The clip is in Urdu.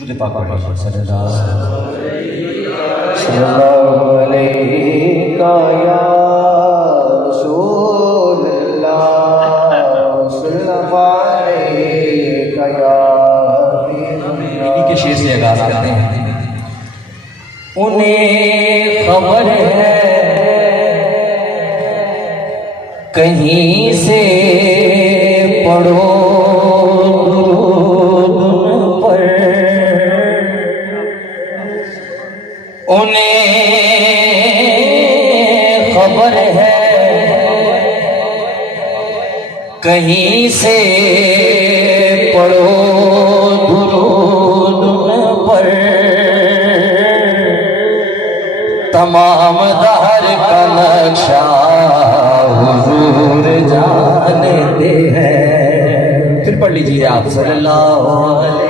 درود پاک پڑھیں صلی اللہ علیہ یا رسول اللہ صلی اللہ علیہ یا انہی کے شعر سے آغاز کرتے ہیں۔ انہیں خبر ہے کہیں سے پڑھو درود پر، انہیں خبر ہے کہیں سے پڑھو درود پر، تمام دہر کا نقشہ حضور جانتے ہیں۔ پھر پڑھ لیجئے آپ صلی اللہ علیہ